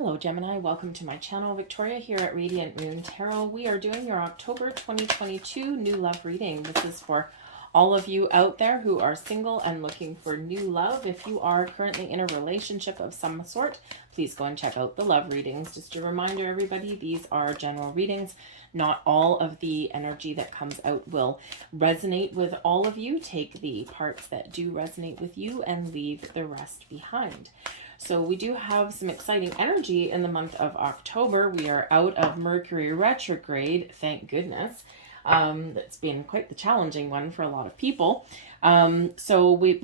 Hello Gemini, welcome to my channel. Victoria here at Radiant Moon Tarot. We are doing your October 2022 new love reading. This is for all of you out there who are single and looking for new love. If you are currently in a relationship of some sort, please go and check out the love readings. Just a reminder, everybody, these are general readings. Not all of the energy that comes out will resonate with all of you. Take the parts that do resonate with you and leave the rest behind. So we do have some exciting energy in the month of October. We are out of Mercury retrograde, thank goodness. That's been quite the challenging one for a lot of people. So we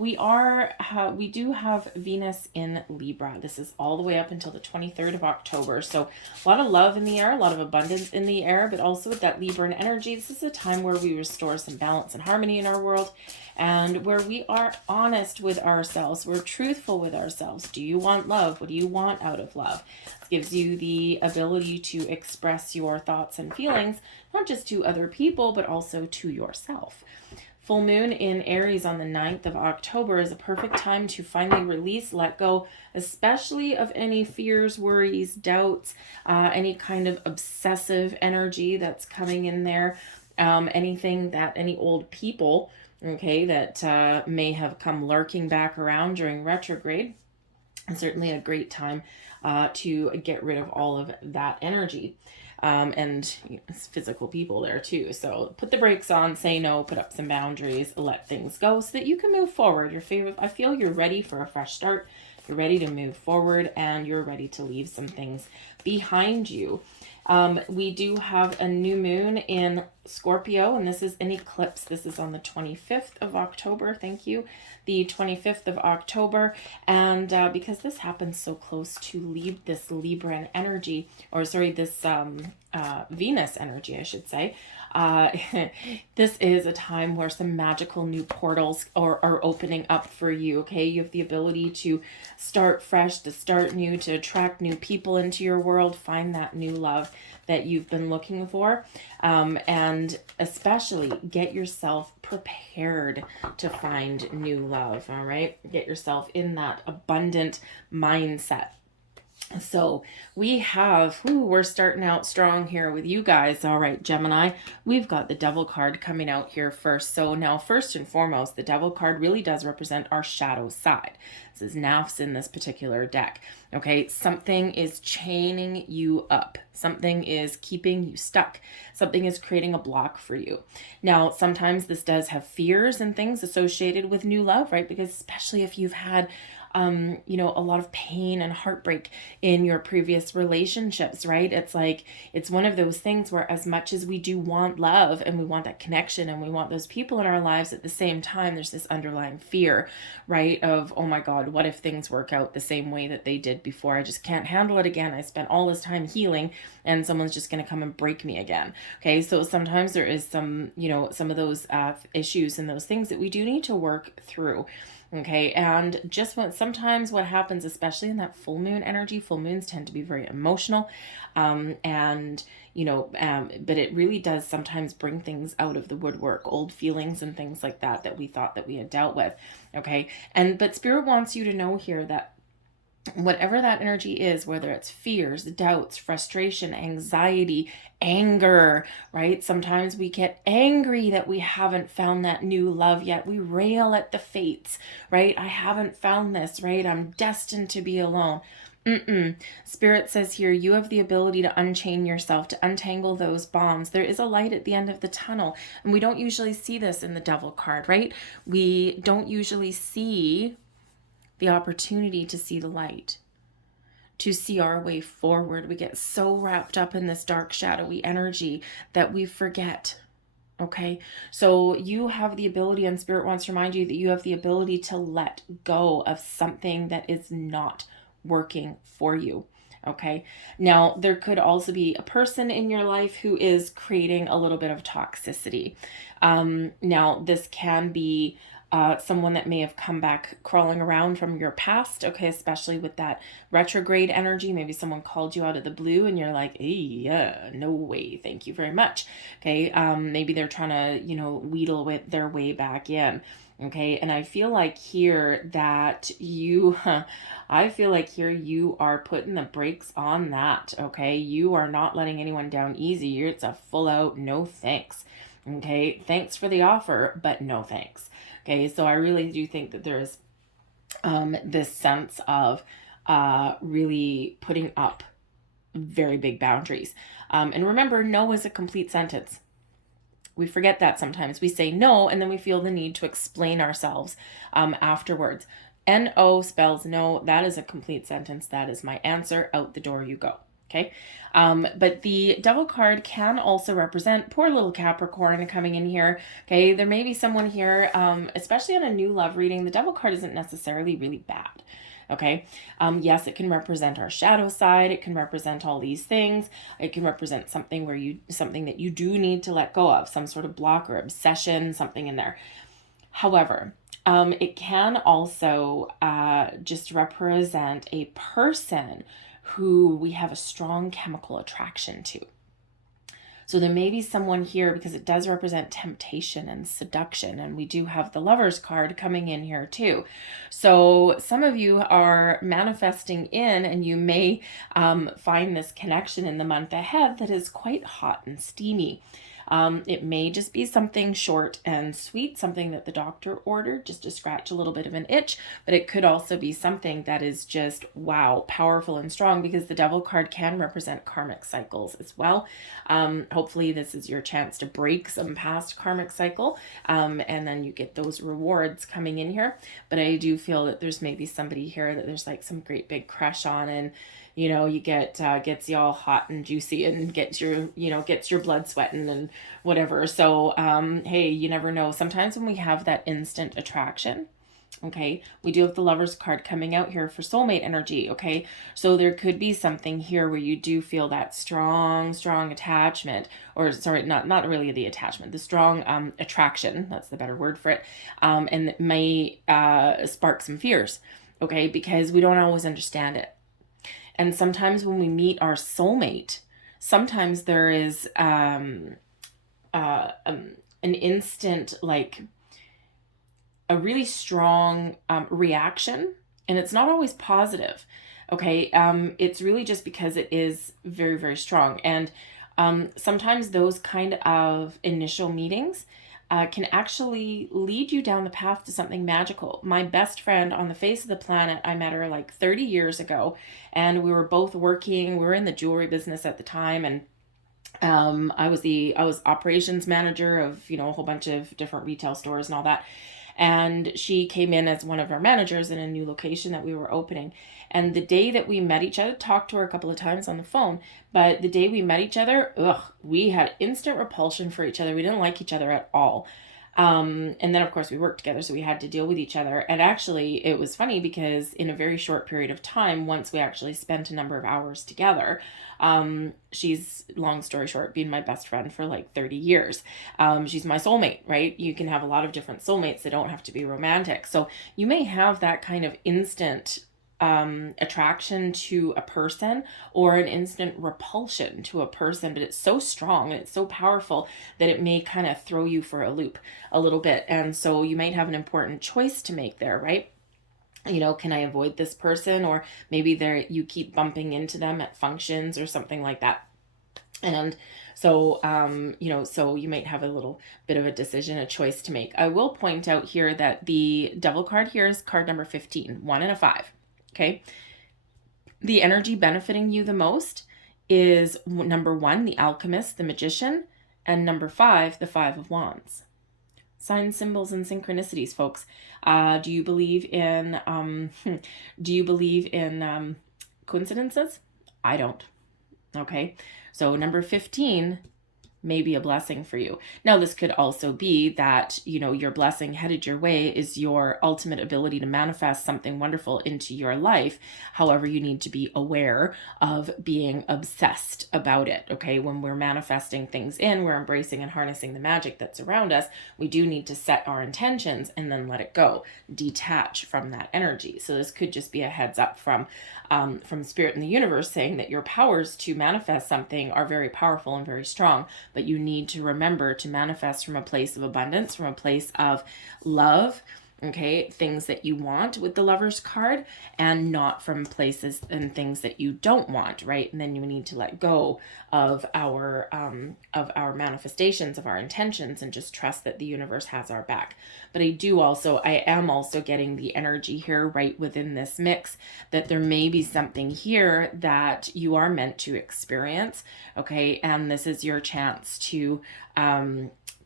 do have Venus in Libra. This is all the way up until the 23rd of October. So a lot of love in the air, a lot of abundance in the air, but also with that Libran energy, this is a time where we restore some balance and harmony in our world, and where we are honest with ourselves. We're truthful with ourselves. Do you want love? What do you want out of love? It gives you the ability to express your thoughts and feelings, not just to other people, but also to yourself. Full moon in Aries on the 9th of October is a perfect time to finally release, let go, especially of any fears, worries, doubts, any kind of obsessive energy that's coming in there, any old people, okay, that may have come lurking back around during retrograde. And certainly a great time to get rid of all of that energy. And physical people there too. So put the brakes on, say no, put up some boundaries, let things go so that you can move forward. I feel you're ready for a fresh start. You're ready to move forward, and you're ready to leave some things behind you. We do have a new moon in Scorpio, and this is an eclipse. This is on the 25th of October. Thank you. The 25th of October. And because this happens so close to this Libran energy, this Venus energy, I should say, this is a time where some magical new portals are opening up for you. Okay, you have the ability to start fresh, to start new, to attract new people into your world, find that new love that you've been looking for, and especially get yourself prepared to find new love. All right, get yourself in that abundant mindset. So we're starting out strong here with you guys. All right, Gemini, we've got the Devil card coming out here first. So now, first and foremost, the Devil card really does represent our shadow side. This is NAFs in this particular deck. Okay, something is chaining you up. Something is keeping you stuck. Something is creating a block for you. Now, sometimes this does have fears and things associated with new love, right? Because especially if you've had a lot of pain and heartbreak in your previous relationships, right? It's one of those things where, as much as we do want love and we want that connection and we want those people in our lives, at the same time, there's this underlying fear, right? Of, oh my God, what if things work out the same way that they did before? I just can't handle it again. I spent all this time healing and someone's just going to come and break me again. Okay. So sometimes there is some of those issues and those things that we do need to work through. Okay, and sometimes what happens, especially in that full moon energy, full moons tend to be very emotional, but it really does sometimes bring things out of the woodwork, old feelings and things like that we thought that we had dealt with. Okay, but Spirit wants you to know here that whatever that energy is, whether it's fears, doubts, frustration, anxiety, anger, right? Sometimes we get angry that we haven't found that new love yet. We rail at the fates, right? I haven't found this, right? I'm destined to be alone. Spirit says here, you have the ability to unchain yourself, to untangle those bonds. There is a light at the end of the tunnel, and we don't usually see this in the Devil card, right? We don't usually see the opportunity to see the light, to see our way forward. We get so wrapped up in this dark, shadowy energy that we forget. Okay, so you have the ability, and Spirit wants to remind you that you have the ability to let go of something that is not working for you. Okay, now there could also be a person in your life who is creating a little bit of toxicity. Now this can be someone that may have come back crawling around from your past, okay, especially with that retrograde energy. Maybe someone called you out of the blue and you're like, hey, yeah, no way, thank you very much. Okay, maybe they're trying to, you know, wheedle with their way back in. Okay, and I feel like here that you, I feel like here you are putting the brakes on that. Okay, you are not letting anyone down easy. It's a full out no thanks. Okay, thanks for the offer, but no thanks. Okay, so I really do think that there's this sense of really putting up very big boundaries. And remember, no is a complete sentence. We forget that sometimes. We say no, and then we feel the need to explain ourselves afterwards. N-O spells no. That is a complete sentence. That is my answer. Out the door you go. Okay. But the Devil card can also represent poor little Capricorn coming in here. Okay. There may be someone here, especially on a new love reading. The Devil card isn't necessarily really bad. Okay. Yes, it can represent our shadow side. It can represent all these things. It can represent something something that you do need to let go of, some sort of block or obsession, something in there. However, it can also just represent a person who we have a strong chemical attraction to. So there may be someone here, because it does represent temptation and seduction, and we do have the Lovers card coming in here too. So some of you are manifesting in, and you may find this connection in the month ahead that is quite hot and steamy. It may just be something short and sweet, something that the doctor ordered just to scratch a little bit of an itch, but it could also be something that is just, wow, powerful and strong, because the Devil card can represent karmic cycles as well. Hopefully this is your chance to break some past karmic cycle, and then you get those rewards coming in here. But I do feel that there's maybe somebody here that there's like some great big crush on, and you know, you gets you all hot and juicy and gets your blood sweating and whatever. So, hey, you never know. Sometimes when we have that instant attraction, okay, we do have the Lovers card coming out here for soulmate energy, okay? So there could be something here where you do feel that strong attachment, or sorry, not really the attachment, the strong attraction, that's the better word for it, and it may spark some fears, okay, because we don't always understand it. And sometimes when we meet our soulmate, sometimes there is an instant, like a really strong reaction, and it's not always positive. Okay. It's really just because it is very, very strong. And sometimes those kind of initial meetings can actually lead you down the path to something magical. My best friend on the face of the planet, I met her like 30 years ago, and we were both working. We were in the jewelry business at the time, and I was operations manager of, you know, a whole bunch of different retail stores and all that. And she came in as one of our managers in a new location that we were opening. And the day that we met each other, talked to her a couple of times on the phone, but the day we met each other, we had instant repulsion for each other. We didn't like each other at all. And then of course we worked together, so we had to deal with each other. And actually it was funny because in a very short period of time, once we actually spent a number of hours together, she's, long story short, been my best friend for like 30 years. She's my soulmate, right? You can have a lot of different soulmates. They don't have to be romantic. So you may have that kind of instant attraction to a person, or an instant repulsion to a person, but it's so strong and it's so powerful that it may kind of throw you for a loop a little bit. And so you might have an important choice to make there, right? You know, can I avoid this person? Or maybe you keep bumping into them at functions or something like that. And so, so you might have a little bit of a decision, a choice to make. I will point out here that the Devil card here is card number 15, 1 and a 5. Okay. The energy benefiting you the most is number 1, the Alchemist, the Magician, and number 5, the 5 of Wands. Signs, symbols, and synchronicities, folks. Do you believe in coincidences? I don't. Okay. So number 15 may be a blessing for you. Now, this could also be that, you know, your blessing headed your way is your ultimate ability to manifest something wonderful into your life. However, you need to be aware of being obsessed about it. Okay. When we're manifesting things in, we're embracing and harnessing the magic that's around us. We do need to set our intentions and then let it go, detach from that energy. So this could just be a heads up from Spirit in the universe saying that your powers to manifest something are very powerful and very strong, but you need to remember to manifest from a place of abundance, from a place of love, okay, things that you want with the Lover's card, and not from places and things that you don't want, right? And then you need to let go of our manifestations, of our intentions, and just trust that the universe has our back. But I am also getting the energy here right within this mix that there may be something here that you are meant to experience, okay? And this is your chance to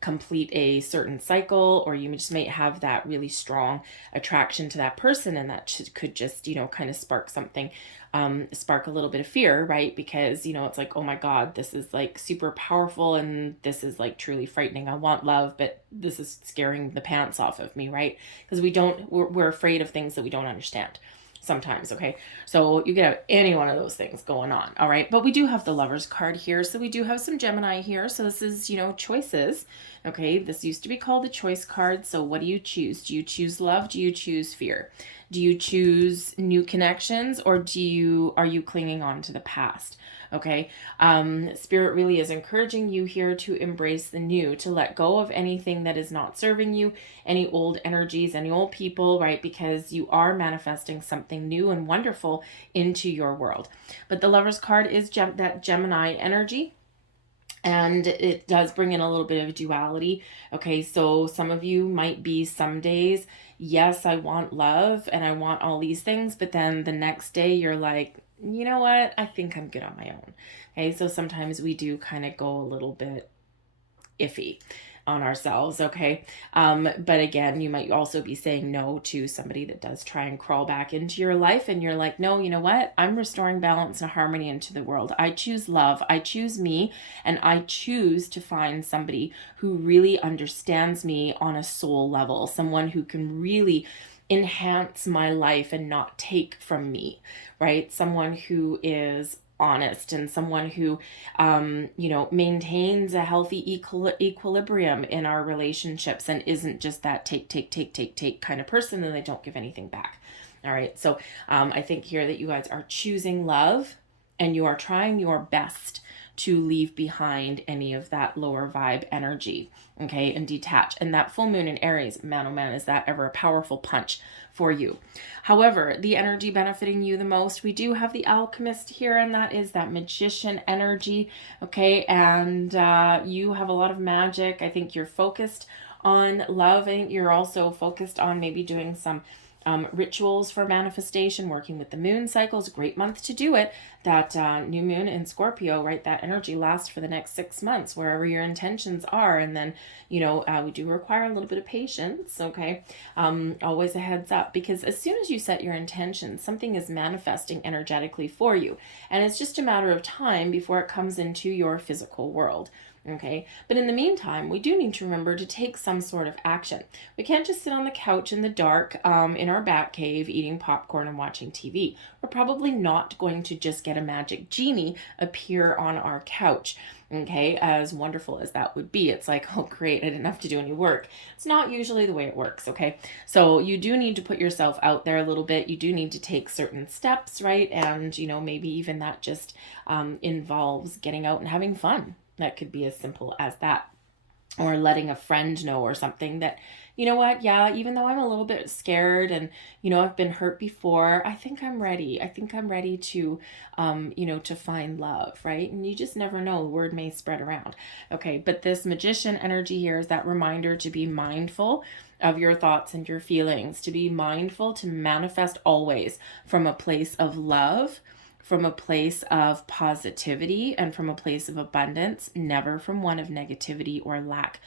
complete a certain cycle, or you just may have that really strong attraction to that person, and that could just, you know, kind of spark something, spark a little bit of fear, right? Because, you know, it's like, oh my God, this is like super powerful and this is like truly frightening. I want love, but this is scaring the pants off of me, right? Because we're afraid of things that we don't understand sometimes. Okay. So you could have any one of those things going on. All right. But we do have the Lover's card here. So we do have some Gemini here. So this is, you know, choices. Okay. This used to be called the choice card. So what do you choose? Do you choose love? Do you choose fear? Do you choose new connections, or are you clinging on to the past? Okay. Spirit really is encouraging you here to embrace the new, to let go of anything that is not serving you, any old energies, any old people, right? Because you are manifesting something new and wonderful into your world. But the Lover's card is that Gemini energy. And it does bring in a little bit of duality. Okay, so some of you might be some days, yes, I want love and I want all these things, but then the next day you're like, you know what? I think I'm good on my own. Okay, so sometimes we do kind of go a little bit iffy on ourselves, okay? But again, you might also be saying no to somebody that does try and crawl back into your life, and you're like, no, you know what? I'm restoring balance and harmony into the world. I choose love. I choose me, and I choose to find somebody who really understands me on a soul level, someone who can really enhance my life and not take from me, right? Someone who is honest and someone who, you know, maintains a healthy equilibrium in our relationships and isn't just that take kind of person, and they don't give anything back. All right. So I think here that you guys are choosing love and you are trying your best to leave behind any of that lower vibe energy, okay, and detach. And that full moon in Aries, man, oh man, is that ever a powerful punch for you. However, the energy benefiting you the most, we do have the Alchemist here, and that is that magician energy, okay, and you have a lot of magic. I think you're focused on love, and you're also focused on maybe doing some rituals for manifestation, working with the moon cycles. Great month to do it. That new moon in Scorpio, right? That energy lasts for the next 6 months, wherever your intentions are. And then, you know, we do require a little bit of patience. Okay. Always a heads up, because as soon as you set your intentions, something is manifesting energetically for you. And it's just a matter of time before it comes into your physical world. Okay. But in the meantime, we do need to remember to take some sort of action. We can't just sit on the couch in the dark, in our bat cave, eating popcorn and watching TV. We're probably not going to just get a magic genie appear on our couch. Okay. As wonderful as that would be, it's like, oh, great, I didn't have to do any work. It's not usually the way it works. Okay. So you do need to put yourself out there a little bit. You do need to take certain steps, right? And, you know, maybe even that just involves getting out and having fun. That could be as simple as that, or letting a friend know or something that, you know what, yeah, even though I'm a little bit scared and, you know, I've been hurt before, I think I'm ready. I think I'm ready to, you know, to find love, right? And you just never know, the word may spread around. Okay, but this magician energy here is that reminder to be mindful of your thoughts and your feelings, to be mindful, to manifest always from a place of love, from a place of positivity, and from a place of abundance, never from one of negativity or lack,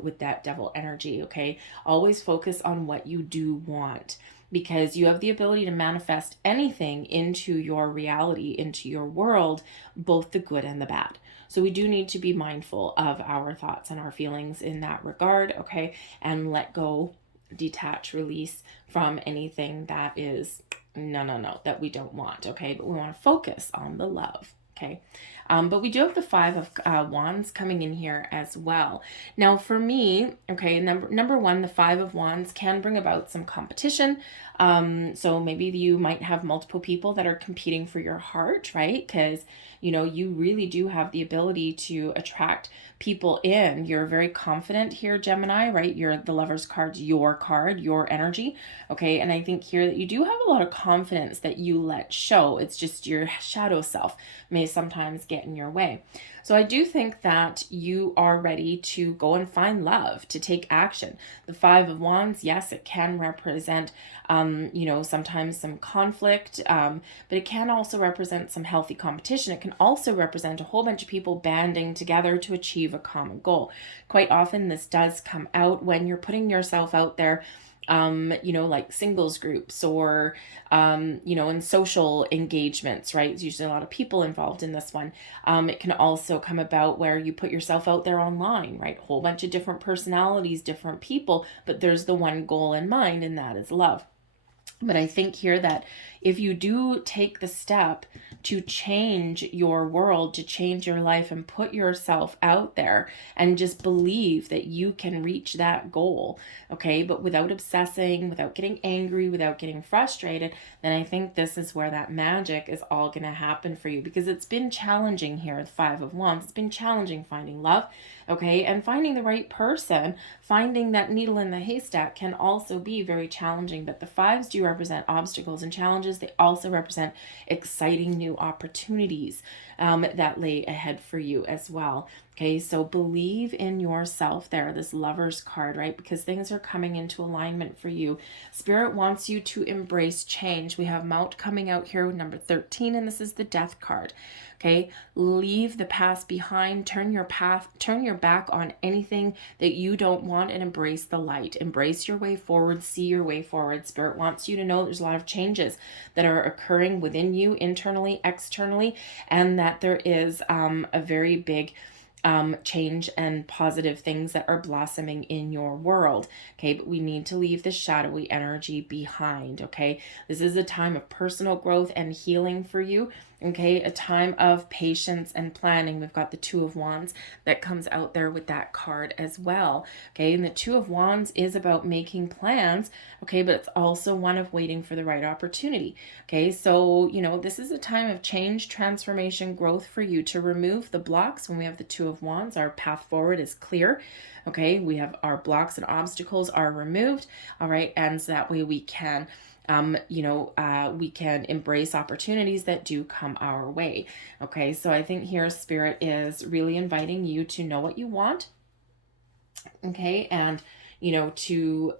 with that devil energy. Okay. Always focus on what you do want, because you have the ability to manifest anything into your reality, into your world, both the good and the bad. So we do need to be mindful of our thoughts and our feelings in that regard, okay? And let go, detach, release from anything that is no, that we don't want, okay? But we want to focus on the love, okay? But we do have the Five of Wands coming in here as well. Now, for me, okay, number one, the Five of Wands can bring about some competition. So maybe you might have multiple people that are competing for your heart, right? Because, you know, you really do have the ability to attract people in. You're very confident here, Gemini, right? You're the Lover's card, your energy, okay? And I think here that you do have a lot of confidence that you let show. It's just your shadow self may sometimes get in your way. So I do think that you are ready to go and find love, to take action. The Five of Wands, yes, it can represent, you know, sometimes some conflict, but it can also represent some healthy competition. It can also represent a whole bunch of people banding together to achieve a common goal. Quite often this does come out when you're putting yourself out there, you know, like singles groups or, you know, in social engagements, right? There's usually a lot of people involved in this one. It can also come about where you put yourself out there online, right? A whole bunch of different personalities, different people, but there's the one goal in mind, and that is love. But I think here that if you do take the step to change your world, to change your life and put yourself out there and just believe that you can reach that goal, okay, but without obsessing, without getting angry, without getting frustrated, then I think this is where that magic is all going to happen for you, because it's been challenging here, the Five of Wands. It's been challenging finding love, okay, and finding the right person, finding that needle in the haystack can also be very challenging. But the fives do represent obstacles and challenges. They also represent exciting new opportunities that lay ahead for you as well. Okay, so believe in yourself there, this Lover's card, right? Because things are coming into alignment for you. Spirit wants you to embrace change. We have Mount coming out here with number 13, and this is the Death card. Okay, leave the past behind, turn your back on anything that you don't want, and embrace the light. Embrace your way forward, see your way forward. Spirit wants you to know there's a lot of changes that are occurring within you, internally, externally, and that there is a very big change and positive things that are blossoming in your world. Okay, but we need to leave the shadowy energy behind. Okay, this is a time of personal growth and healing for you. Okay, a time of patience and planning. We've got the Two of Wands that comes out there with that card as well. Okay, and the Two of Wands is about making plans. Okay, but it's also one of waiting for the right opportunity. Okay, so, you know, this is a time of change, transformation, growth for you to remove the blocks. When we have the Two of Wands, our path forward is clear. Okay, we have our blocks and obstacles are removed. All right, and so that way we can we can embrace opportunities that do come our way. Okay, so I think here Spirit is really inviting you to know what you want. Okay, and, you know, to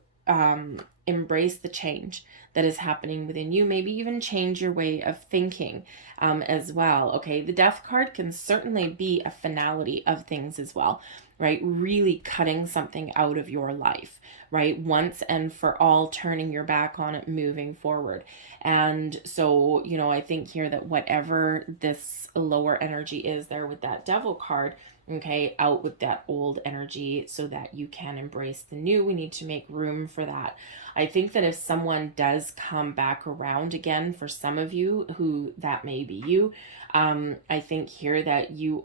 embrace the change that is happening within you, maybe even change your way of thinking as well. Okay, the Death card can certainly be a finality of things as well, right? Really cutting something out of your life, right? Once and for all, turning your back on it, moving forward. And so, you know, I think here that whatever this lower energy is there with that Devil card, okay, out with that old energy so that you can embrace the new. We need to make room for that. I think that if someone does come back around again, for some of you who that may be you, I think here that you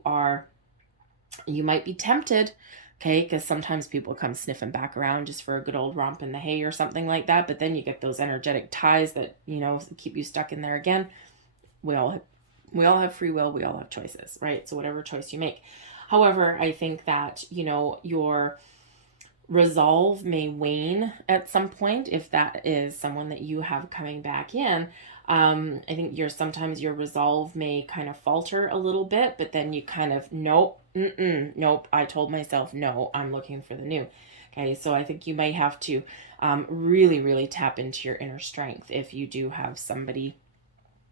might be tempted, okay, because sometimes people come sniffing back around just for a good old romp in the hay or something like that, but then you get those energetic ties that, you know, keep you stuck in there again. We all have free will, we all have choices, right? So whatever choice you make. However, I think that, you know, your resolve may wane at some point if that is someone that you have coming back in. I think sometimes your resolve may kind of falter a little bit, but then you kind of, nope, I told myself, no, I'm looking for the new. Okay, so I think you might have to really, really tap into your inner strength if you do have somebody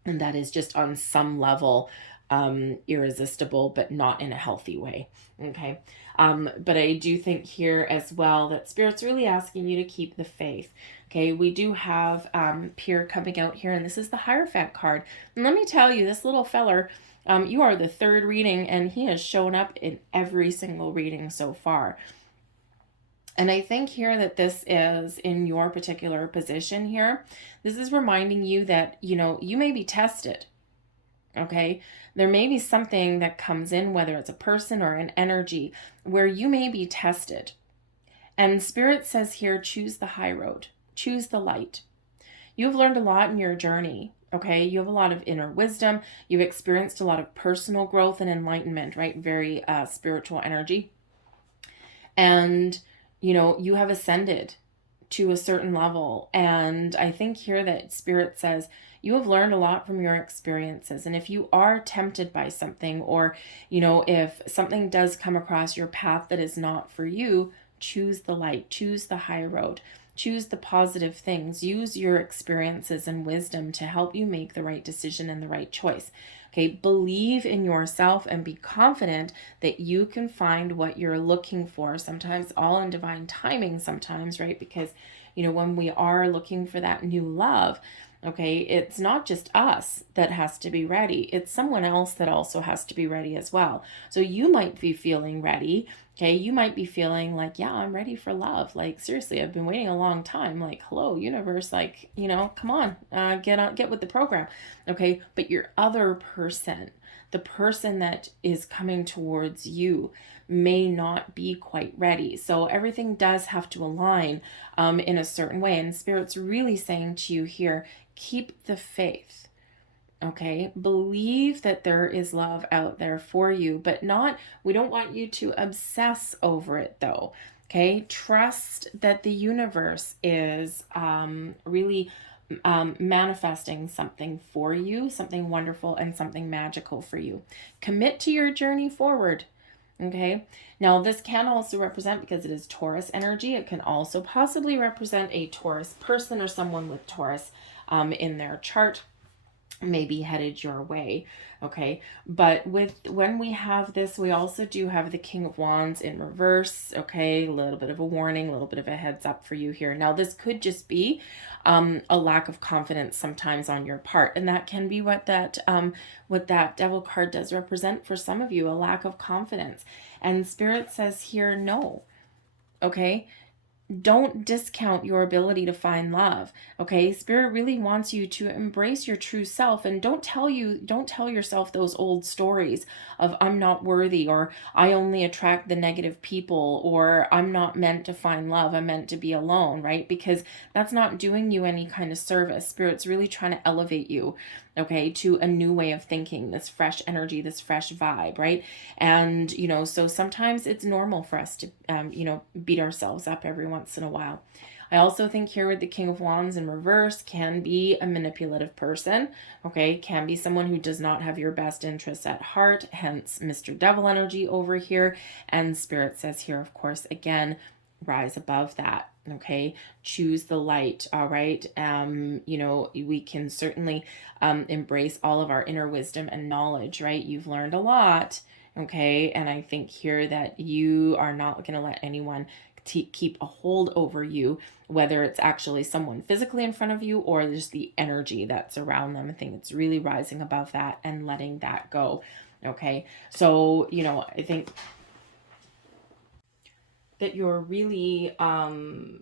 and that is just on some level irresistible, but not in a healthy way. Okay. But I do think here as well that Spirit's really asking you to keep the faith. Okay, we do have Peer coming out here, and this is the Hierophant card. And let me tell you, this little feller, you are the third reading, and he has shown up in every single reading so far. And I think here that this is in your particular position here. This is reminding you that, you may be tested. Okay, there may be something that comes in, whether it's a person or an energy, where you may be tested. And Spirit says here, choose the high road, choose the light. You've learned a lot in your journey. Okay, you have a lot of inner wisdom. You've experienced a lot of personal growth and enlightenment, right? Very spiritual energy. And, you have ascended to a certain level. And I think here that Spirit says, you have learned a lot from your experiences. And if you are tempted by something, or, if something does come across your path that is not for you, choose the light, choose the high road, choose the positive things, use your experiences and wisdom to help you make the right decision and the right choice. Okay, believe in yourself and be confident that you can find what you're looking for. Sometimes all in divine timing, sometimes, right? Because, when we are looking for that new love, okay, it's not just us that has to be ready. It's someone else that also has to be ready as well. So you might be feeling ready. Okay, you might be feeling like, yeah, I'm ready for love. Like, seriously, I've been waiting a long time. Like, hello, universe, like, come on, get with the program. Okay, but your other person, the person that is coming towards you, may not be quite ready. So everything does have to align in a certain way. And Spirit's really saying to you here, keep the faith. Okay, believe that there is love out there for you, but we don't want you to obsess over it though. Okay, trust that the universe is really manifesting something for you, something wonderful and something magical for you. Commit to your journey forward. Okay, now this can also represent, because it is Taurus energy, it can also possibly represent a Taurus person or someone with Taurus in their chart, maybe headed your way. Okay, but when we have this, we also do have the King of Wands in reverse. Okay, a little bit of a warning, a little bit of a heads up for you here. Now this could just be a lack of confidence sometimes on your part, and that can be what that Devil card does represent for some of you, a lack of confidence. And Spirit says here, no. Okay, don't discount your ability to find love. Okay, Spirit really wants you to embrace your true self, and don't tell yourself those old stories of I'm not worthy, or I only attract the negative people, or I'm not meant to find love, I'm meant to be alone, right? Because that's not doing you any kind of service. Spirit's really trying to elevate you, okay, to a new way of thinking, this fresh energy, this fresh vibe, right? And, so sometimes it's normal for us to, beat ourselves up every once in a while. I also think here with the King of Wands in reverse can be a manipulative person, okay? Can be someone who does not have your best interests at heart, hence Mr. Devil energy over here. And Spirit says here, of course, again, rise above that. Okay, choose the light. All right, we can certainly embrace all of our inner wisdom and knowledge, right? You've learned a lot. Okay, and I think here that you are not going to let anyone keep a hold over you, whether it's actually someone physically in front of you or just the energy that's around them. I think it's really rising above that and letting that go. Okay, so I think that you're really gonna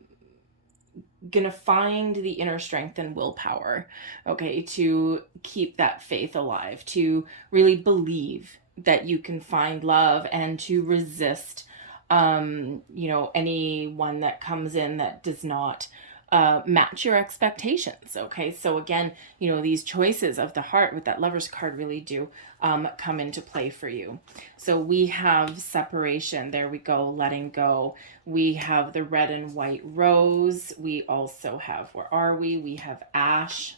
find the inner strength and willpower, okay, to keep that faith alive, to really believe that you can find love, and to resist anyone that comes in that does not match your expectations. Okay, so again, these choices of the heart with that Lover's card really do come into play for you. So we have separation. There we go, letting go. We have the red and white rose. We also have, where are we? We have ash.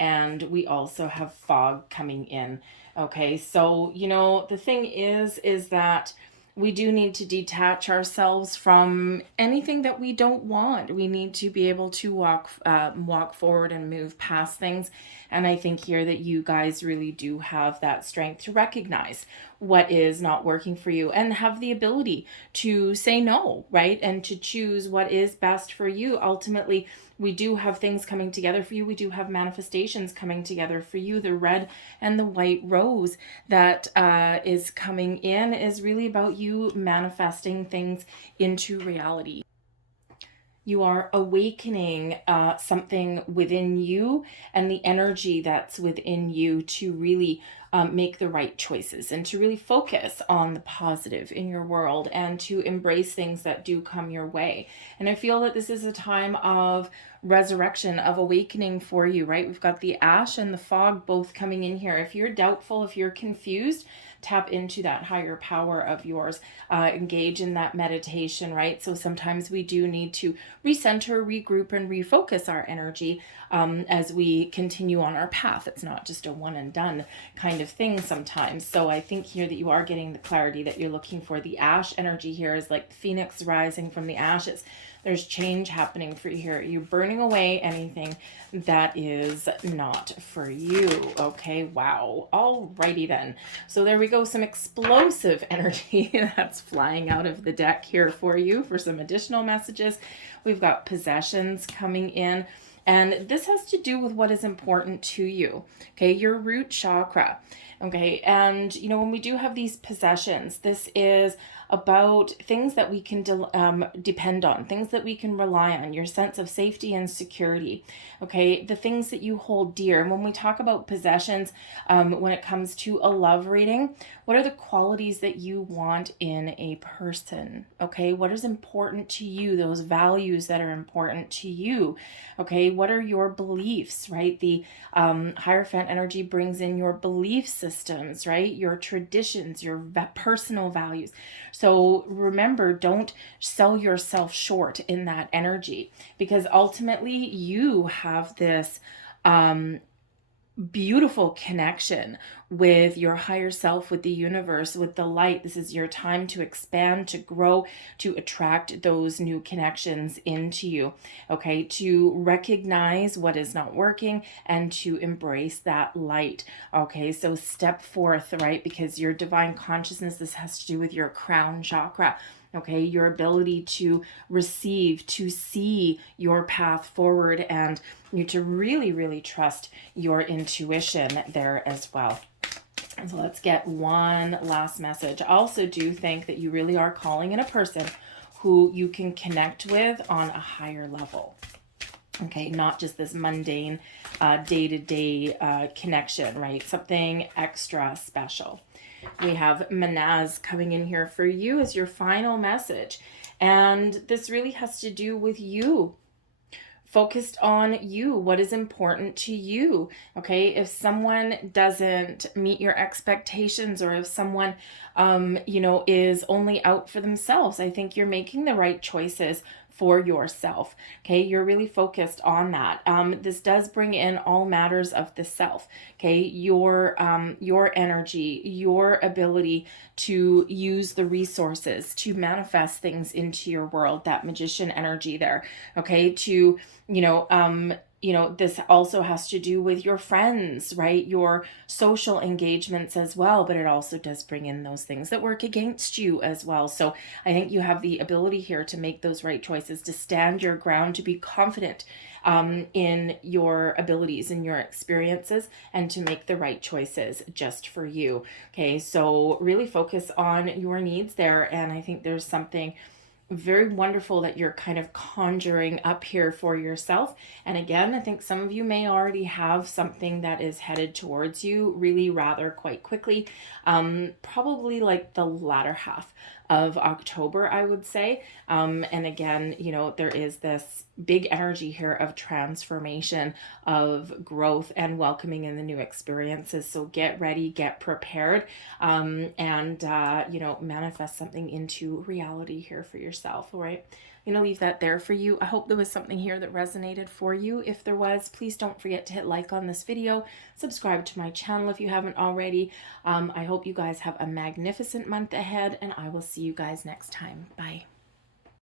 And we also have fog coming in. Okay, so the thing is that we do need to detach ourselves from anything that we don't want. We need to be able to walk forward and move past things. And I think here that you guys really do have that strength to recognize what is not working for you and have the ability to say no, right? And to choose what is best for you. Ultimately, we do have things coming together for you. We do have manifestations coming together for you. The red and the white rose that is coming in is really about you manifesting things into reality. You are awakening something within you and the energy that's within you to really make the right choices and to really focus on the positive in your world and to embrace things that do come your way. And I feel that this is a time of resurrection, of awakening for you, right? We've got the ash and the fog both coming in here. If you're doubtful, if you're confused, tap into that higher power of yours. Engage in that meditation, right? So sometimes we do need to recenter, regroup, and refocus our energy as we continue on our path. It's not just a one and done kind of thing sometimes. So I think here that you are getting the clarity that you're looking for. The ash energy here is like the phoenix rising from the ashes. There's change happening for you here. You're burning away anything that is not for you. Okay, wow. Alrighty then. So there we go. Some explosive energy that's flying out of the deck here for you for some additional messages. We've got possessions coming in. And this has to do with what is important to you. Okay, your root chakra. Okay, and you know, when we do have these possessions, this is about things that we can depend on, things that we can rely on, your sense of safety and security, okay, the things that you hold dear. And when we talk about possessions, when it comes to a love reading, what are the qualities that you want in a person, okay? What is important to you, those values that are important to you, okay? What are your beliefs, right? The Hierophant energy brings in your belief systems, right? Your traditions, your personal values. So remember, don't sell yourself short in that energy, because ultimately you have this beautiful connection with your higher self, with the universe, with the light. This is your time to expand, to grow, to attract those new connections into you, okay? To recognize what is not working and to embrace that light, okay? So step forth, right? Because your divine consciousness, this has to do with your crown chakra. Okay, your ability to receive, to see your path forward, and you to really, really trust your intuition there as well. And so let's get one last message. I also do think that you really are calling in a person who you can connect with on a higher level. Okay, not just this mundane day-to-day connection, right? Something extra special. We have Manaz coming in here for you as your final message. And this really has to do with you. Focused on you, what is important to you, okay? If someone doesn't meet your expectations, or if someone, you know, is only out for themselves, I think you're making the right choices for yourself, okay? You're really focused on that. This does bring in all matters of the self, okay? Your energy, your ability to use the resources to manifest things into your world, that magician energy there, okay? To, this also has to do with your friends, right? Your social engagements as well, but it also does bring in those things that work against you as well. So I think you have the ability here to make those right choices, to stand your ground, to be confident in your abilities and your experiences, and to make the right choices just for you. Okay, so really focus on your needs there. And I think there's something very wonderful that you're kind of conjuring up here for yourself. And again, I think some of you may already have something that is headed towards you really rather quite quickly, probably like the latter half of October, I would say. And again, you know, there is this big energy here of transformation, of growth, and welcoming in the new experiences. So get ready, get prepared, and manifest something into reality here for yourself. All right, I'm going to leave that there for you. I hope there was something here that resonated for you. If there was, please don't forget to hit like on this video, subscribe to my channel if you haven't already. I hope you guys have a magnificent month ahead, and I will see see you guys next time. Bye.